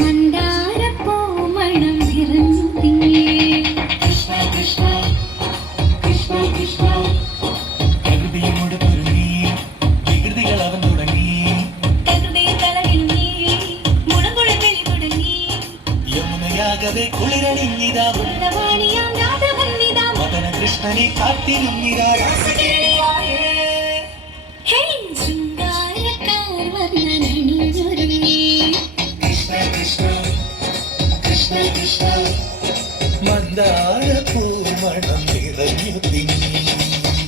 മന്ദാരപ്പൂമണം നിറഞ്ഞു തിങ്ങി. കൃഷ്ണ കൃഷ്ണ കൃഷ്ണ കൃഷ്ണ. പ്രകൃതിയോട് പൊരുങ്ങി വികൃതികൾ അവൻ തുടങ്ങി. പ്രകൃതിയിൽ തലകിണങ്ങി മുളങ്കുഴൽ തുടങ്ങി. യമുനയാകവെ കുളിരണിഞ്ഞിതാ ഉള്ളവാണിയാം രാധവന്നിതാ മദന കൃഷ്ണനെ കാത്തിരുന്നിതാ. ഹേ ശൃംഗാരക്കാർ വന്നണിഞ്ഞൊരുങ്ങി. കൃഷ്ണ കൃഷ്ണ കൃഷ്ണ കൃഷ്ണ. മന്ദാരപ്പൂമണം നിറഞ്ഞു തിങ്ങി.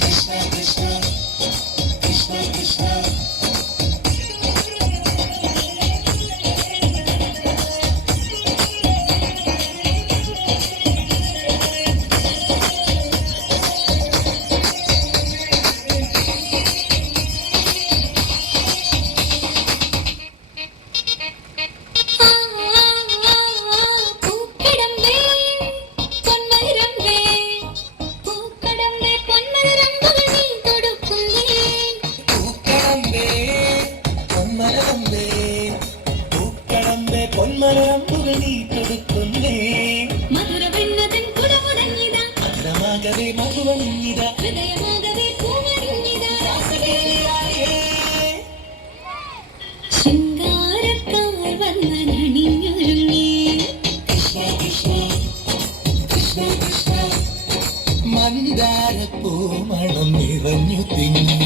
കൃഷ്ണ കൃഷ്ണ കൃഷ്ണ കൃഷ്ണ. പൂക്കിടമ്പേ പൊന്മരമ്പേ പൂക്കടമ്പേ പൊന്മരമ്പുകൾ നീ തൊടുക്കുന്നേ. പൂക്കടമ്പേ പൊന്മലരമ്പേ പൂക്കടമ്പേ പൊന്മലരമ്പുകൾ നീ തൊടുക്കുന്നേ. മധുരവെണ്ണതൻ കുടമുടങ്ങിതാ മധുരമാകവേ മധുവണിഞ്ഞിതാ. ഹൃദയമാകവേ പൂമറിഞ്ഞിതാ. രാസലീലയായേ. ശൃംഗാരക്കാർ വന്നണിഞ്ഞൊരുങ്ങി. കൃഷ്ണ കൃഷ്ണ കൃഷ്ണ കൃഷ്ണ. മന്ദാരപ്പൂമണം നിറഞ്ഞു തിങ്ങി.